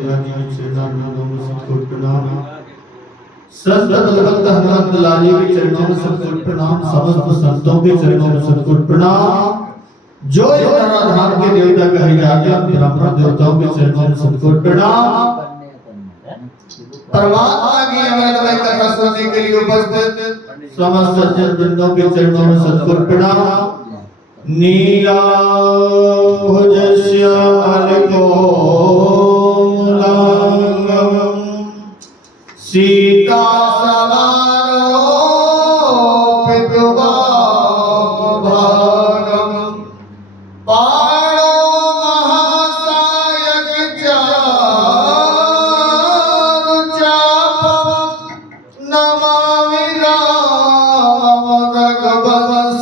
गंगा जी के चरणों में सतकोटि प्रणाम। संत भगवंत हनुमंत लाल जी के चरणों में सतकोटि प्रणाम। समस्त संतों के चरणों में सतकोटि प्रणाम। जो धराधाम के देवता कहे जाते हैं ब्रह्म देवताओं के चरणों में सतकोटि प्रणाम। परमात्मा की अमृतमय कथा सुनने के लिए उपस्थित समस्त सज्जन वृंदों के चरणों में सतकोटि प्रणाम। नीलाभ श्यामल सीता सवारो पितुभागम पाणो महासायक चारुचापम नमामि रामं रघुवंशनाथम।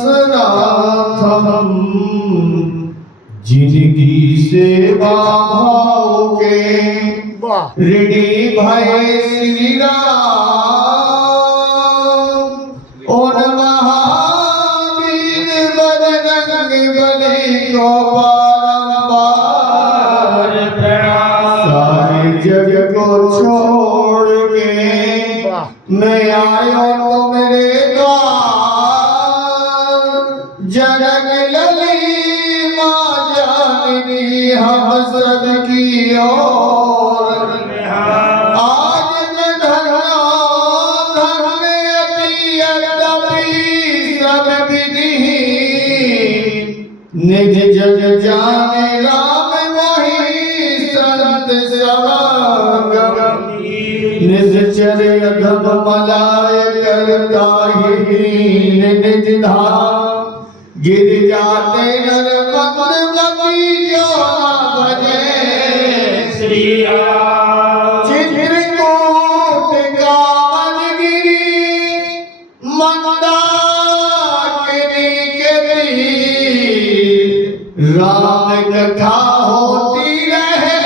जिनकी सेवा भाव के ऋणी भय श्री राम। उन महावीर बजरंग बली को बारंबार प्रणाम। सारे जग को छोड़ के मैं आया तो मेरे द्वार। जनक लली माँ जाननी हम सब की ओर। आज मैं धन्य सब विधि निज जग जाने राम मोहि संत समागम। निश्चर अधम मलाय करता ही निज धाम। गिर जाते नर मति जो ना भजे श्री राम। चित्रकूट कामनगिरी मंदाकिनी के तीर। राम कथा होती रहे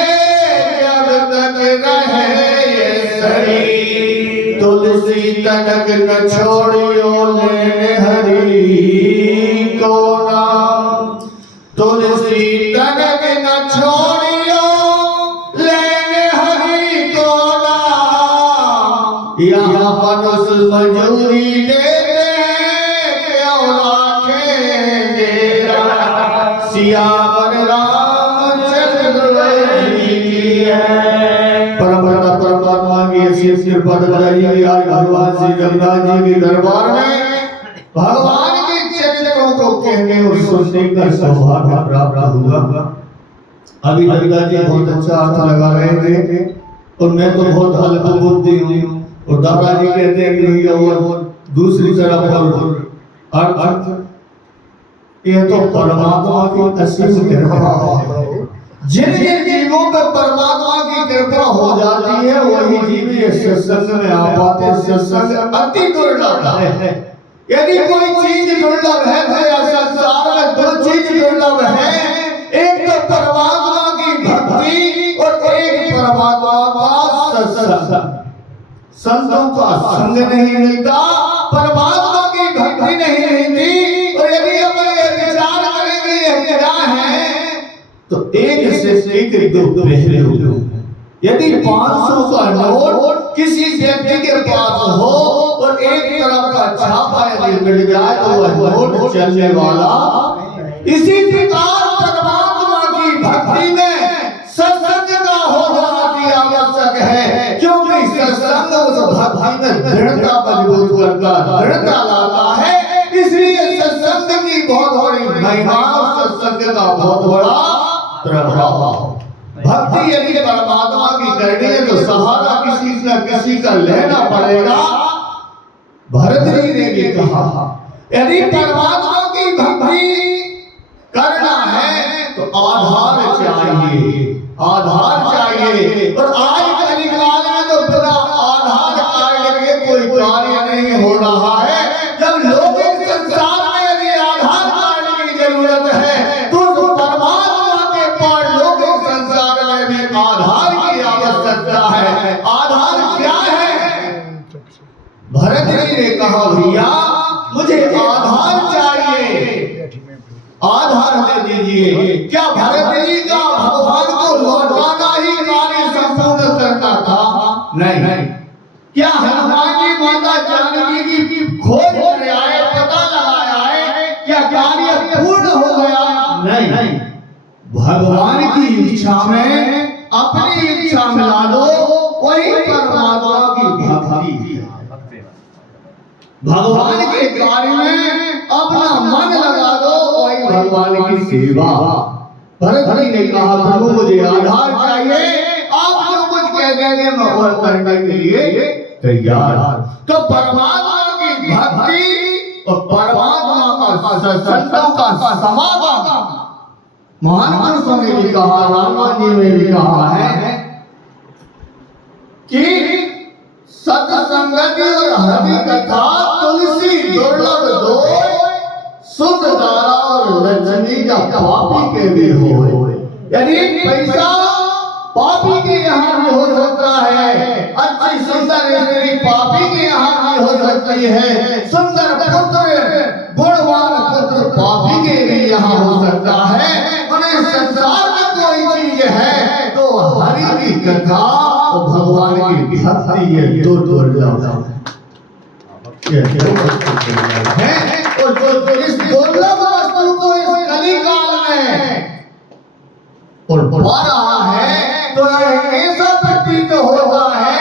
जब तक रहे ये शरीर। तुलसी तनक न छोड़ियो लेने हरि को नाम। तुलसी तनक न छोड़ियो लेने हरि को नाम। यहाँ मनुष्य मजूरी देते क्यों राखेंगे राम। सियावर रामचंद्र जी की है। परमात्मा की ऐसी कृपा बताइए आज भगवान श्री गंगा जी के दरबार में भगवान के चरित्रों को कहने और सुनने का सौभाग्य प्राप्त हुआ। अभी गंगा जी बहुत अच्छा अर्थ लगा रहे थे और मैं तो बहुत अल्प बुद्धि हूँ। और दादाजी कहते हैं कि भैया वो दूसरी तरफ अर्थ ये तो परमात्मा की असीम कृपा है। जिन जिन जीवों पर परमात्मा की कृपा हो जाती है वही जीव ये सत्संग में आ पाते। सत्संग अति दुर्लभ है। यदि कोई चीज दुर्लभ है तो यह संसार में दो चीज दुर्लभ है। एक तो परमात्मा की भक्ति और एक परमात्मा का सत्संग। संतों का संग नहीं मिलता, परमात्मा की भक्ति नहीं मिलती। और यदि हम ये विचार करेंगे ये क्या है तो एक से एक दो पहलू। यदि 500 का नोट किसी व्यक्ति के पास हो और एक तरफ का छापा यदि मिल जाए तो वह नोट चलने वाला। इसी प्रकार परमात्मा की भक्ति में सत्संग का होना अति आवश्यक है। क्योंकि सत्संग उस भक्ति में दृढ़ता मजबूत करता, दृढ़ता लाता है। इसलिए सत्संग की बहुत बड़ी महिमा, सत्संग का बहुत बड़ा प्रभाव। भक्ति यदि परमात्मा की करनी है तो सहारा किसी न किसी का लेना पड़ेगा। भरत जी ने भी कहा यदि परमात्मा की भक्ति करना है तो आधार चाहिए, आधार चाहिए। और आज कलिकाल में तो बिना आधार कार्ड के कोई कार्य नहीं हो रहा है। जब लोग इस संसार में यदि आधार कार्ड की जरूरत है तो परमात्मा के पास लोग इस संसार में भी आधार की आवश्यकता है। आधार क्या है? भरत जी ने कहा भैया मुझे आधार चाहिए, आधार दे दीजिए। क्या भरत जी का भगवान को लौटाना ही कार्य संपूर्ण नहीं। क्या हनुमान जी माता जानकी की खोज कर आए, पता लगाया है, क्या कार्य पूर्ण हो गया? नहीं। भगवान की इच्छा में अपनी इच्छा मिला दो, वही परमात्मा की भक्ति। भगवान के कार्य में अपना मन लगा दो, वही भगवान की सेवा। भरत जी ने कहा प्रभु मुझे आधार चाहिए, आप जो कुछ कह देंगे मैं वो करने के लिए तैयार। तो परमात्मा की भक्ति और परमात्मा का संतों का समागम महान पुरुषों ने भी कहा, रामायण जी ने भी कहा है कि सत्संगति और हरि कथा तुलसी दुर्लभ दो, शुद्ध दारा और लक्ष्मी का पापी के भी हो। यानी पैसा पापी के यहाँ भी हो सकता है, अच्छी सुंदर स्त्री पापी के यहाँ भी हो सकती है, सुंदर पुत्र गुणवान पुत्र पापी के भी यहाँ हो सकता है। उन्हें संसार में कोई चीज है तो हरि की कथा और भगवान की भक्ति, ये दो दुर्लभ है। और जो इस दुर्लभ वस्तु को इस कलिकाल में और पा रहा है तो ऐसा प्रतीत होता है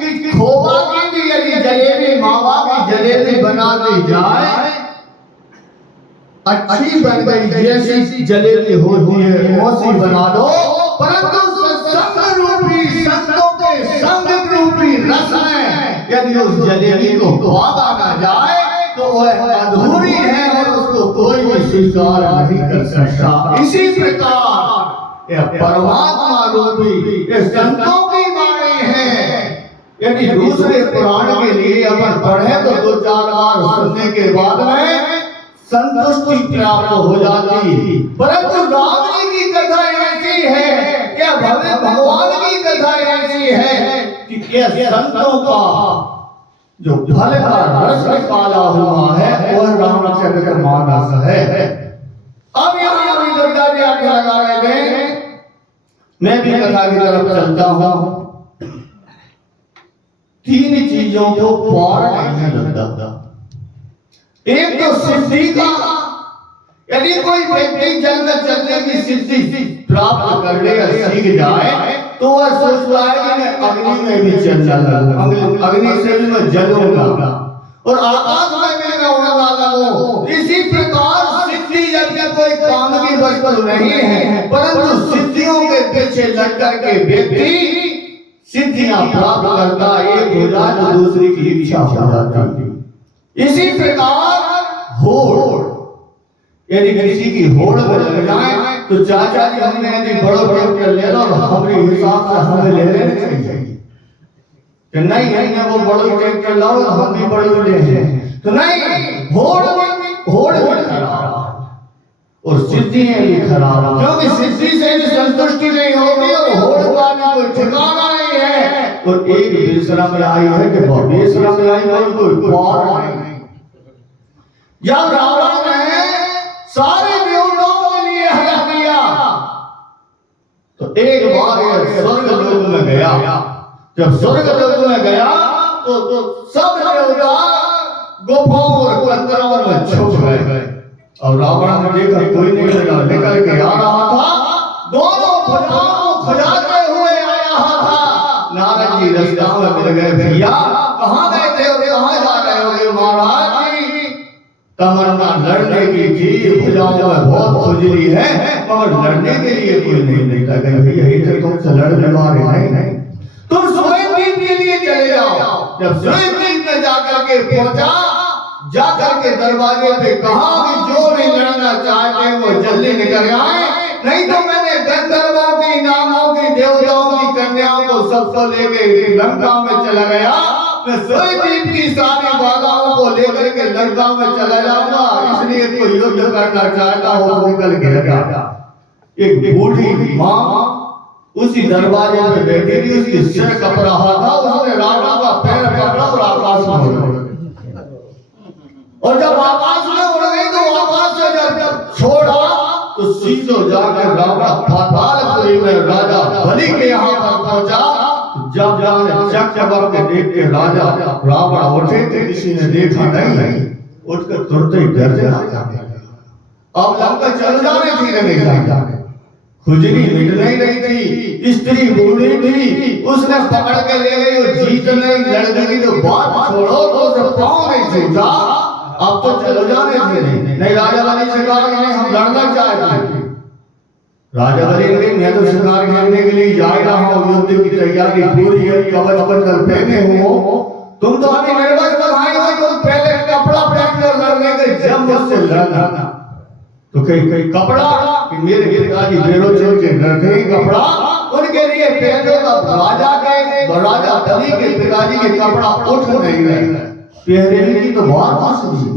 कि खोवा की भी यदि जलेबी मावा की जलेबी बना दी जाए, अच्छी बन गई जैसी जलेबी होती है वैसी बना दो, परंतु सत्संग रूपी संतों के संग रूपी रस में यदि उस जलेबी को पावा ना जाए तो वह अधूरी है और उसको कोई भी स्वीकार नहीं कर सकता। इसी प्रकार यह परमात्मा रूपी ये संतों की वाणी है। यदि दूसरे पुराण के लिए अपन पढ़े तो 2-4 बार सुनने के बाद में संतुष्टि प्राप्त हो जाती, परंतु राम जी की कथा ऐसी है या भगवान की कथा ऐसी है कि यह संतों का जो फल का रस निकाला हुआ है वह रामचरितमानस है। अब यहाँ भी दुर्गा जी आगे लगा रहे थे, मैं भी कथा की तरफ चलता हूँ। 3 चीजों को पार नहीं लगता। एक तो सिद्धि का, यदि कोई व्यक्ति जन्म चलने की सिद्धि प्राप्त कर ले या सीख जाए तो वह सोचता है कि मैं अग्नि में भी चल जाऊंगा, अग्नि से भी मैं जलूंगा और आकाश में मैं उड़ने वाला हूँ। इसी प्रकार सिद्धि यदि कोई काम की वस्तु नहीं है, परंतु सिद्धियों के पीछे लग कर के व्यक्ति सिद्धियां प्राप्त करता, एक हो जाए तो दूसरी की इच्छा हो जाती। इसी प्रकार होड़, यदि किसी की होड़ में लग जाए तो चाचा जी हमने यदि बड़ो ट्रैक्टर ले लो हमारे हिसाब से हमें ले लेने चाहिए कि नहीं है वो बड़ो ट्रैक्टर लाओ हम भी बड़ो ले हैं, तो नहीं, होड़ और सिद्धि भी खराब, क्योंकि सिद्धि से भी संतुष्टि नहीं होती और होड़ का भी कोई ठिकाना नहीं है। और एक बेशरम आई है कि बेशरम आई कोई पार नहीं। जब रावण ने सारे देवताओं के लिए हरा दिया तो एक बार यह स्वर्ग लोक में गया। जब स्वर्ग लोक में गया तो सब देवता गुफाओं और कंदरों में छुप गए और रावण ने देखा कोई नहीं लगा, निकल के आ रहा था, दोनों भुजाओं को खुजाते हुए आ रहा था। नारद जी रास्ता में मिल गए, भैया कहाँ गए थे और कहाँ जा रहे हो? महाराज तमन्ना लड़ने की थी, भुजाओं में बहुत खुजली है मगर लड़ने के लिए कोई नहीं लगा। यही तो तुमसे लड़ने वाले नहीं, तुम सुहेलदीप के लिए चले जाओ। जब सुहेलदीप में जाकर के पहुंचा, जाकर के दरवाजे पे कहा कि जो भी लड़ना चाहते वो जल्दी निकल आए, नहीं तो मैंने गंधर्वों की, नागों की, देवताओं की कन्याओं को सबको लेके लंका में चला गया। मैं सुहेलदीप की सारी बाधाओं को लेकर के लंका में चला जाऊंगा, इसलिए कोई युद्ध करना चाहता हो निकल के लगा। एक बूढ़ी माँ उसी दरवाजे में बैठी थी, उसकी सिर कप रहा था, उसने रावण का पैर पकड़ा और आकाश में उड़ गई। और जब आकाश में उड़ गई तो आकाश से जब छोड़ा तो सीधे जाकर रावण पातालपुरी में राजा बलि के यहाँ पर पहुंचा। जब चक्रवर्त के देख के राजा रावण उठे थे, किसी ने देखा नहीं, उठकर तुरंत ही डर जाते। अब लंका चल जाने थी, नहीं जाने, खुजली मिट नहीं रही थी, स्त्री बूढ़ी थी, उसने पकड़ के ले गई और जीत नहीं लड़ गई तो बात छोड़ो तो सब पाँव नहीं छूटा। अब तो चलो जाने थे, नहीं राजा वाली से कहा कि हम लड़ना चाहते हैं। राजा बलि ने मैं तो शिकार करने के लिए जा रहा हूँ, युद्ध की तैयारी पूरी है, कवच बंधन पहने हो, तुम तो अभी निर्वस्त्र भाई हो, तुम पहले कपड़ा पहन कर लड़ने के जब मुझसे लड़ना तो कहीं कपड़ा कि मेरे पिताजी बेरोजगार के नरकरी कपड़ा उनके लिए पहनो। राजा बलि के पिताजी के कपड़ा उठ नहीं रहे, पहले की तो बहुत मसली,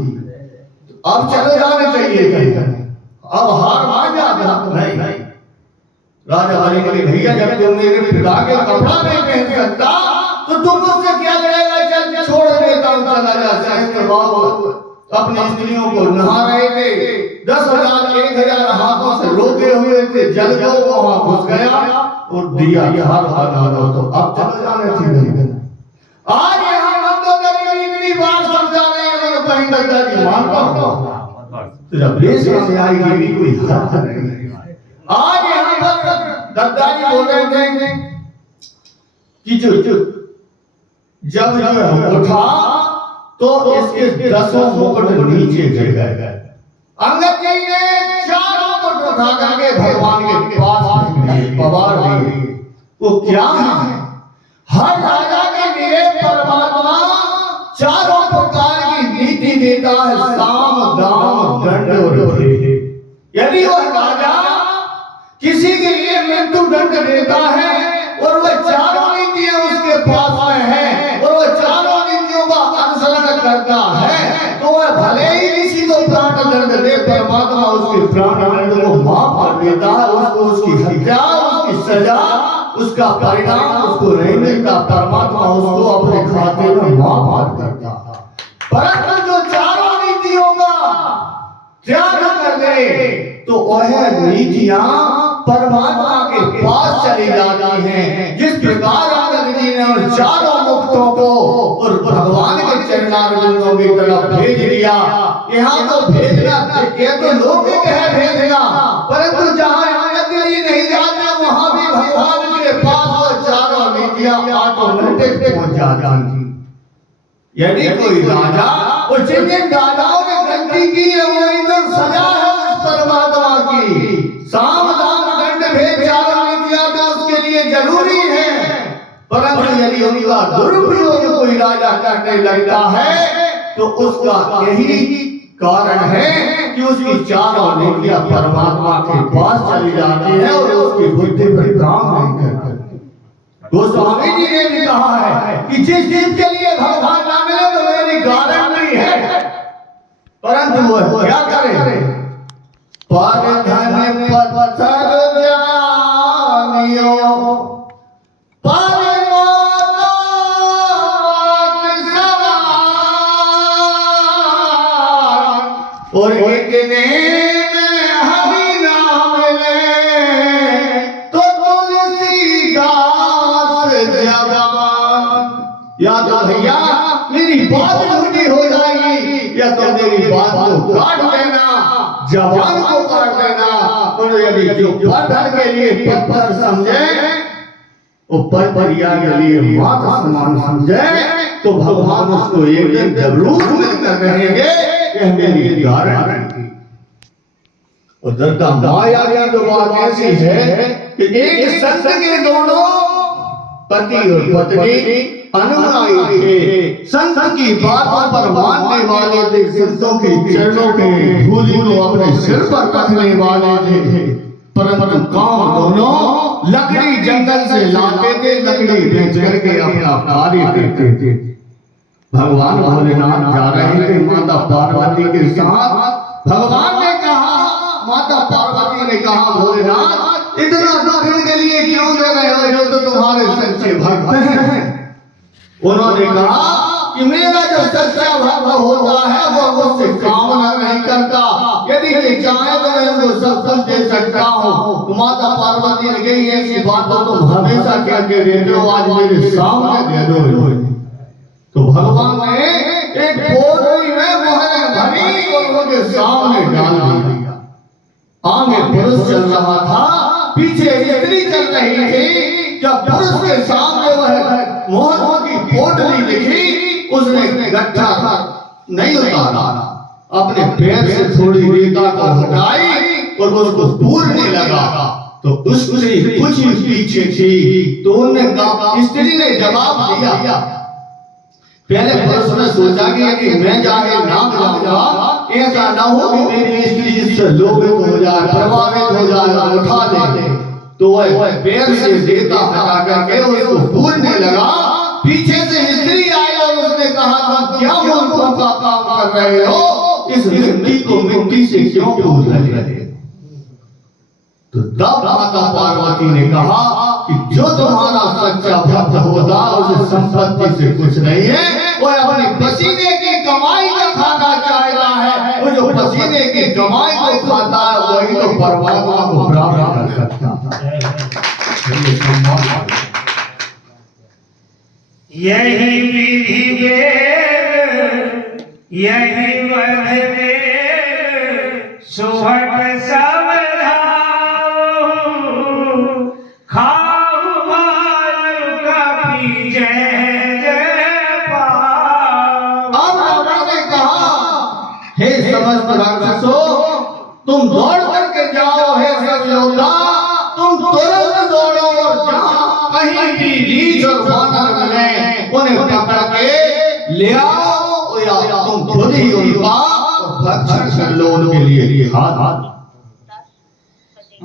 अब चले जाने चाहिए कहीं, अब हार मान जाता नहीं। राजा बलि बोले भैया जब तुम मेरे पिता के कपड़ा नहीं पहन सकता तो तुम मुझसे क्या लड़ेगा, चल छोड़ देता हूं, चला जा। सहस्त्र बाबू अपनी स्त्रियों को नहा रहे थे, 10,000 1,000 हाथों से रोके हुए थे, जल को वहां घुस गया और दिया हार हार तो अब चले जाने थे। आज यहाँ हम तो इतनी बार समझा रहे हैं, कहीं दद्दा जी मानता हूँ तेरा प्रेस में आएगी कोई हद नहीं। आज यहाँ पर दद्दा जी बोल रहे थे कि जब उठा तो इसके 10 मुकुट नीचे गिर गए। अंगद जी ने 4 मुकुट उठा करके भगवान के पास पवार दिए। वो क्या है? हर राजा के लिए परमात्मा 4 प्रकार की नीति देता है, साम दाम दंड और भेद। यदि वह राजा किसी के लिए मृत्यु दंड देता है और वह 4 नीतियां उसके पास में है और वह 4 नीतियों का अनुसरण करता है तो वह भले ही किसी को प्राण दंड दे, परमात्मा उसके प्राण दंड को माफ कर देता है, उसको उसकी हत्या, उसकी सजा, उसका परिणाम उसको नहीं मिलता, परमात्मा उसको अपने खाते में माफ कर देता है। परंतु जो 4 नीतियों का त्याग कर दे तो वह नीतियां परमात्मा के पास चली जाती हैं। जिस प्रकार आनंद जी ने उन 4 मुक्तों को और भगवान के चरणारविंदों की तरफ भेज दिया, यहाँ तो भेजना ये तो लौकिक है भेजना, परंतु जहाँ आनंद जी नहीं जाते वहाँ भी भगवान के पास वो 4 नीतियां ऑटोमेटिक पहुंच जाती। यदि कोई राजा और जिन जिन राजाओं ने गलती की है वही तो सजा है उस परमात्मा की, साम दाम दंड भेद 4 नीतियां तो उसके लिए जरूरी है। परंतु यदि उनका दुरुपयोग कोई राजा करने लगता है तो उसका यही कारण है कि उसकी 4 नीतियां परमात्मा के पास चली जाती है और उसकी बुद्धि पर काम नहीं करती। गोस्वामी जी ने भी कहा है कि जिस चीज के लिए भगवान ना मिले तो मेरी गारंटी है, परंतु वो क्या करे? पर धन पत्थर जानियो पर और इतने में हरि नाम ले तो तुलसीदास जवान। या तो भैया मेरी बात झूठी हो जाएगी या तो मेरी बात को काट देना, जवान को काट देना। और यदि जो पत्थर के लिए पत्थर समझे ऊपर परिया के लिए मात समान समझे तो भगवान उसको एक दिन जरूर मिलकर रहेंगे। यह मेरी गारंटी। और दत्ता माया की तो बात ऐसी है कि एक संत के दोनों पति और पत्नी अनुयायी थे, संत की बातों पर मानने वाले थे, संतों के चरणों के धूलि को अपने सिर पर रखने वाले थे। परंतु काम दोनों लकड़ी जंगल से लाते थे, लकड़ी बेच करके अपना कार्य करते थे। भगवान भोलेनाथ जा रहे थे माता पार्वती के साथ। भगवान ने कहा, माता पार्वती ने कहा, भोलेनाथ इतना दक्षिण के लिए क्यों दे रहे हो, जो तो तुम्हारे सच्चे भक्त हैं। उन्होंने कहा कि मेरा जो सच्चा भक्त होता है वो मुझसे कामना नहीं करता, यदि ये चाहे तो मैं उनको सब कुछ दे सकता हूँ। तो माता पार्वती ने कही ऐसी बात तो तुम हमेशा कहते रहते हो, आज मेरे सामने दे दो। तो भगवान ने एक पोटली में मोहर भरी और उनके सामने डाल दिया। आगे पुरुष चल रहा था, पीछे स्त्री चल रही थी। जब पुरुष के सामने वह मोहर की पोटली दिखी, उसने गट्ठा नहीं उतारा, अपने पैर से थोड़ी रेता को हटाई और उसको पूरने लगा। तो उसने कुछ पीछे थी, तो उन्होंने कहा, स्त्री ने जवाब दिया। पहले पुरुष ने सोचा कि यदि मैं जाके नाम जाऊंगा, ऐसा ना हो कि मेरी स्त्री इससे लोभित हो जाए, प्रभावित हो जाए, उठा ले। तो वह पैर से रेता हटा करके उसको पूरने लगा। पीछे से स्त्री आई और उसने कहा, तुम क्या मूर्खों का काम कर रहे हो, इस मिट्टी को मिट्टी से क्यों पूर रहे हो? तो तब माता पार्वती ने कहा कि जो तुम्हारा सच्चा भक्त होता उसे संपत्ति से कुछ नहीं है, वो अपनी पसीने की कमाई का खाना चाहता है। वो जो पसीने की कमाई को खाता है वही तो परमात्मा को प्राप्त कर सकता है। यही विधि वेद, यही वध वेद, सुहट सब खाऊ भाल कपि जय जय पाओ। अब रावण ने कहा, हे समस्त राक्षसों, तुम दौड़ करके जाओ। हे सब योद्धा, तुम तुरंत दौड़ो और जहां कहीं भी रीछ और वानर मिले उन्हें पकड़ के ले आओ, या तुम खुद ही उनका भक्षण कर लो, उनके लिए हाथ।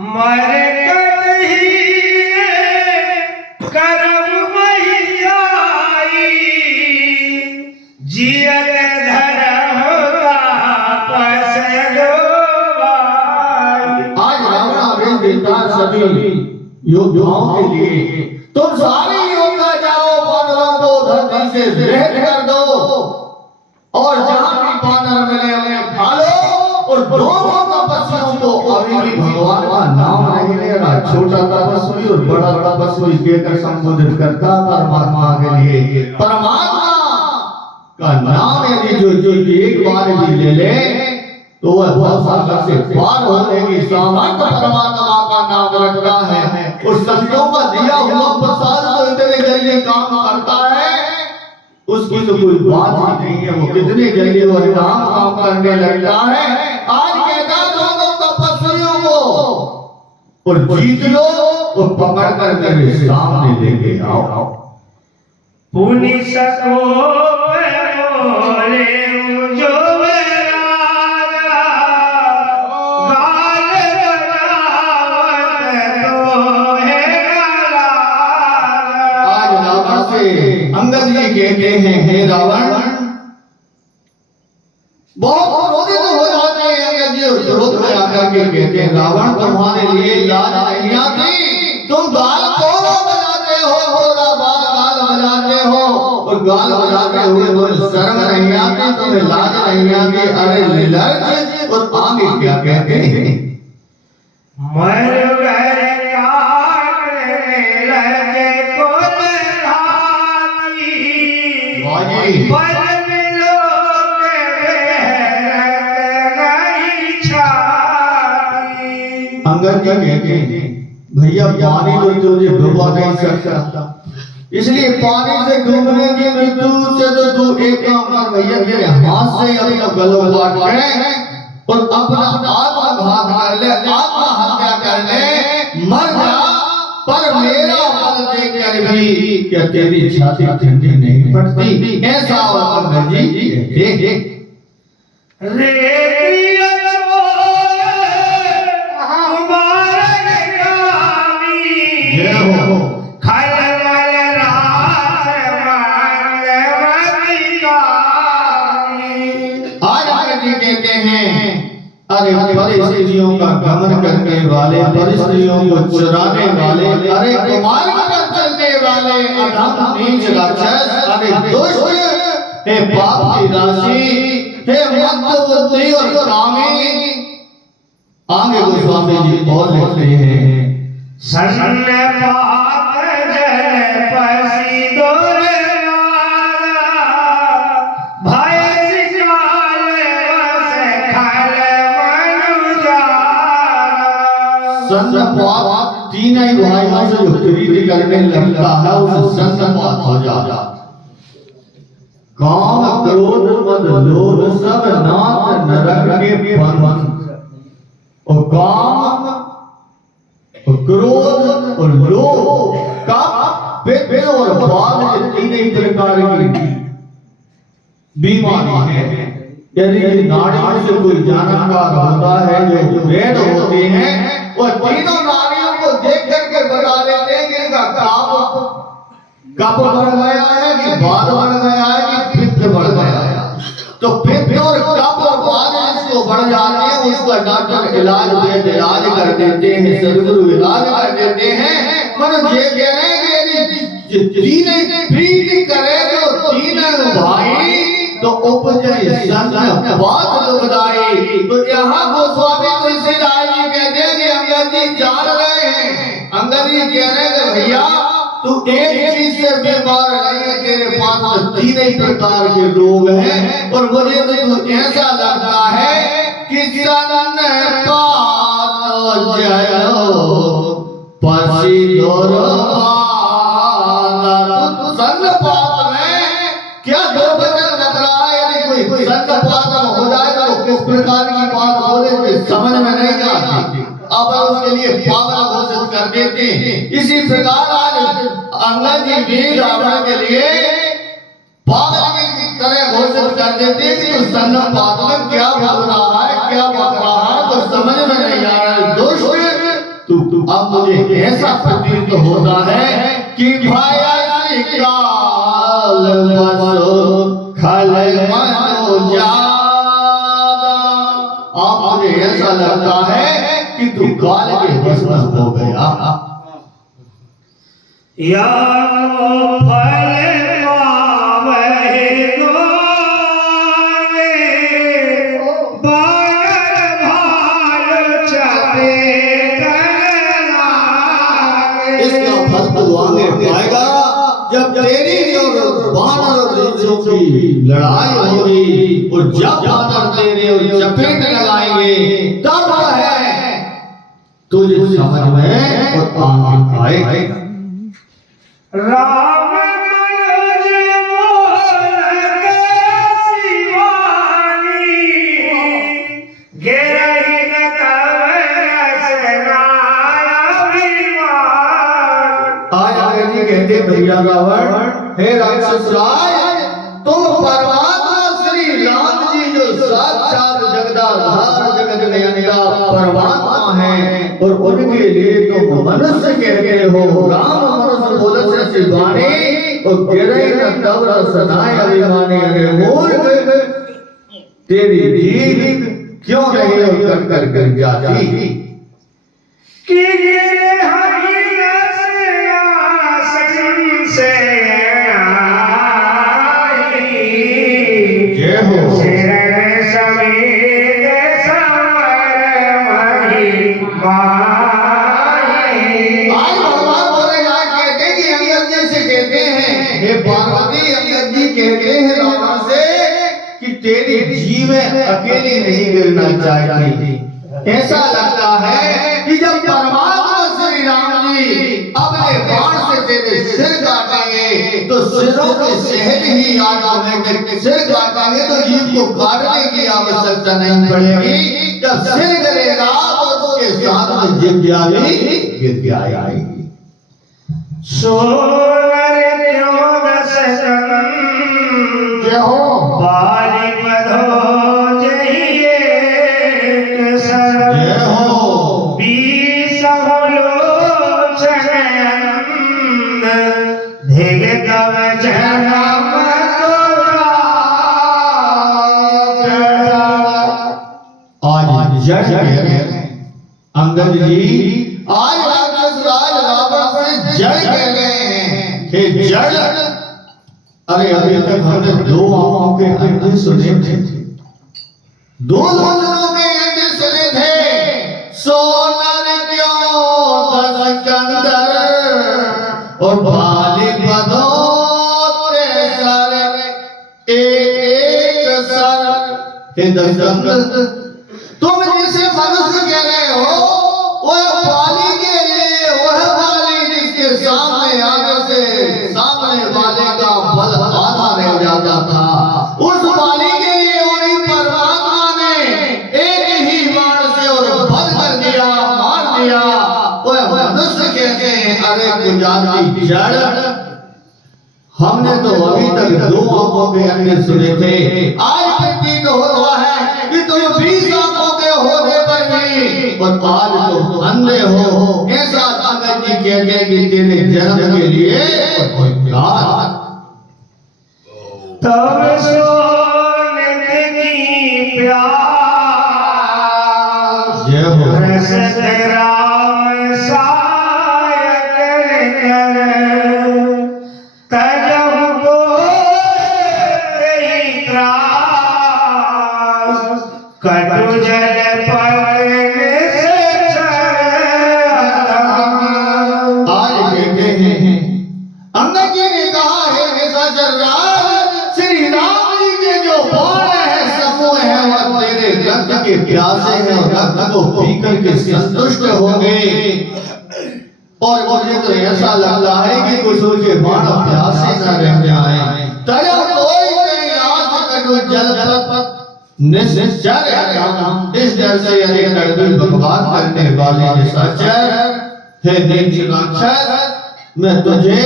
मर कटहि करम महियाई, जियत धरम तापस डोबाई। आज रावण आदेश देता सभी योद्धाओं के लिए, तुम सारे योद्धा जाओ, वानरों को धरती से रहित कर दो और जहां भी वानर मिले उन्हें खा लो। और दोनों तपस्वियों को अभी भी भगवान का नाम नहीं ले रहा। छोटा तपस्वी और बड़ा तपस्वी कहकर संबोधित करता परमात्मा के लिए। परमात्मा का नाम यदि जो एक बार भी ले ले तो वह भवसागर से पार होने की सामर्थ्य परमात्मा का नाम रखता है। उस संतों का दिया हुआ प्रसाद तो इतने जल्दी काम करता है, उसकी तो कोई बात ही नहीं है। वो कितने जल्दी वह काम करने लगता है। आज कहता दोनों तपस्वियों को और जीत लो और पकड़ कर मेरे सामने लेके आओ। पुनि सको बोले जो राजा, गाल बजावत तो है गाला। आज रावण से अंगद जी कहते हैं, हे रावण, बहुत क्रोधित हो जाते हैं अंगद जी और क्रोध में आकर के कहते हैं, रावण तुम्हारे लिए लाज नहीं आती, तुम गाल क्यों बजाते हो? गाल बजाते हो और गाल बजाते हुए तुम्हें शर्म नहीं आती, तुम्हें लाज नहीं आती? अरे निर्लज्ज! और आगे क्या कहते हैं, मर गए काट लगे को बधाई, पल लोग बेहरत नहीं छाई। अंगद जी कहते हैं, भैया पानी तो तुझे डुबा नहीं सकता, इसलिए पानी से डूबने की मृत्यु से तो तू एक काम कर भैया, तेरे हाथ से अपना गला काट ले और अपना आत्मघात कर ले, आत्महत्या कर ले, मर जा। पर मेरा बल देखकर भी क्या तेरी छाती ठंडी नहीं पड़ती? ऐसा अंगद जी कहते हैं। कहते हैं, अरे परिस्थितियों का गमन करने वाले, परिस्थितियों को चुराने वाले, अरे कुमार पर चलने वाले, अधम नीच राक्षस, अरे दुष्ट, हे पाप की राशि, हे मद बुद्धि और कामी, आगे गोस्वामी जी और लिखते हैं सन्नपात जल पसी दोरवारा भय सिकाल वस खल मनुजारा। सन्नपात तीन ही भाइयों से जो प्रीति करने लगता है उसे सन्नपात हो जाता। काम क्रोध मद लोभ सब नाथ नरक के फन। और काम और क्रोध और लोभ का पेट और बाल के तीन ही प्रकार की बीमारी है। यदि नाड़ियों से कोई जानकार होता है जो वेद होते हैं वो तीनों नाड़ियों को देख करके बता देते हैं कि इनका कब बढ़ गया है कि बाल बढ़ गया है कि पित्त बढ़ गया है। तो पित्त और कब और बाल इसको बढ़ जाते हैं उसका डॉक्टर इलाज वेद इलाज कर देते हैं, सदगुरु इलाज कर देते हैं। मतलब ये कह रहे हैं कि यदि तीन प्रीति करे जो तीनों भाई तो उपजय सन्नपात दुखदाई। तो यहाँ गोस्वामी तुलसीदास जी कहते हैं कि अंगद जी जान रहे हैं, अंगद जी कह रहे हैं कि भैया तू एक चीज से बीमार नहीं है, तेरे पास तो तीन ही प्रकार के रोग हैं। और मुझे तो ऐसा लगता है कि सन्नपात जयो पसी दोरवारा। सन्नपात में क्या दो वचन लग रहा है? यदि कोई सन्नपात हो जाए तो किस प्रकार की बात बोले कि समझ में नहीं आती, अब उसके लिए पागल घोषित कर देते हैं। इसी प्रकार आज अंगद जी भी रावण के लिए पागल की तरह घोषित कर देते हैं कि तो सन्नपात में क्या बोल रहा है, क्या बोल रहा है, तो समझ में नहीं आ रहा है। दोस्त तू अब मुझे ऐसा प्रतीत होता है कि भाई काल बसो खल मनुजारा। अब मुझे ऐसा लगता है कि तू काल के बस में हो गया। या फल पावहि गोरे बानर भाल चपेट लागे। इसका फल तू आगे पाएगा जब तेरी और बानर और ऋषियों की लड़ाई होगी और जब बानर तेरे और चपेट लगाएंगे तब है तुझे समझ में और आगे आएगा। राम मनोज मोहन शिवानी गिरहि न तव रसनाया विमान। आज आगे जी कहते भैया रावण, हे राक्षस राज, तुम परमात्मा श्री राम जी जो साक्षात जगदाधार जगत नियंता परमात्मा हैं और उनके लिए तुम मनुष्य कहते हो। राम मनुष्य बोले से शिवानी और गिरहि न तव रसनाय अभिमानी। अरे मूर्ख, तेरी जीभ क्यों नहीं उतर कर गिर जाती कि गिरे हरि रसना संसे आई। जय हो। शरण समेत समर मही माई। आज भगवान बोले आज कहते कि अंगद जी से कहते हैं, हे पार्वती, अंगद जी कहते हैं रावण से कि तेरी जीभ अकेली नहीं गिरना चाहिए। ऐसा लगता है कि जब परमात्मा श्री राम जी अपने बाण से तेरे सिर काटेंगे तो सिरों के सहज ही ऑटोमेटिक सिर काटेंगे तो जीभ को काटने की आवश्यकता नहीं पड़ेगी। जब सिर गिरेगा तो उसके साथ में जिज्ञा भी गिर जाएगी। सोनर क्यों दस जय हो। बाली बधो जहिए केसर। जय हो। बीसलोचन धिग तव जनम आज जड़ कह रहे हैं अंगद जी, आज राक्षस राज रावण से जड़ कह रहे हैं। हे जड़, अरे अभी तक हमने दो आंखों के अंधे सुने थे, दो लोचनों के अंधे सुने थे, और बाली बदोते सर एक सर हे दशरथ, तुम जिसे मनुष्य कह रहे हो वह बाली के लिए, वह बाली जिसके सामने आने से सामने वाले का बल आधा रह जाता था, उस बाली के लिए वही परमात्मा ने एक ही बाण से और बध कर दिया, मार दिया। वह मनुष्य कहते हैं अरे गुजारी जड़। हमने तो अभी तक 2 आंखों के अंधे सुने थे, आज प्रतीत होता है कि तुम 20 आंखों के होने पर भी और आज तुम अंधे हो। ऐसा अंगद जी कहते हैं कि तेरे जन्म के लिए कोई प्यार। तब सोने की प्यास जय हो। रस राम सायक कर तजब बोई त्रास कटु जल पड़ने से आज कहते हैं अंगद जी ने कहा है निशाचर राज, श्री राम जी के जो बाण है समूह है वह तेरे रक्त के प्यासे हैं और रक्त को पी करके संतुष्ट होंगे। और मुझे तो ऐसा लगता है कि कुछ उसके बाण प्यासे न रह जाए। तया कोई नहीं आज कटु जल पर निश्चर इस डर से अरे कड़वी बकवास करने वाले निशाचर, हे नीचकाक्षर, मैं तुझे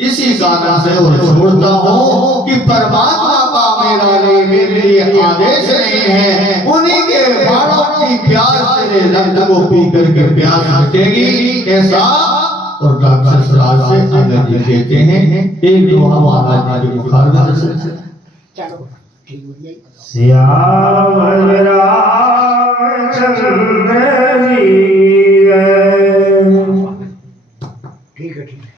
इसी कारण से और छोड़ता हूँ कि परमात्मा का मेरे लिए आदेश नहीं है। उन्हीं के बाणों की प्यास तेरे रक्त को पी करके प्यास मिटेगी। ऐसा और राक्षस राज से अंगद जी कहते हैं एक दोहा महाराज जी के मुखारबिंद से। श्याम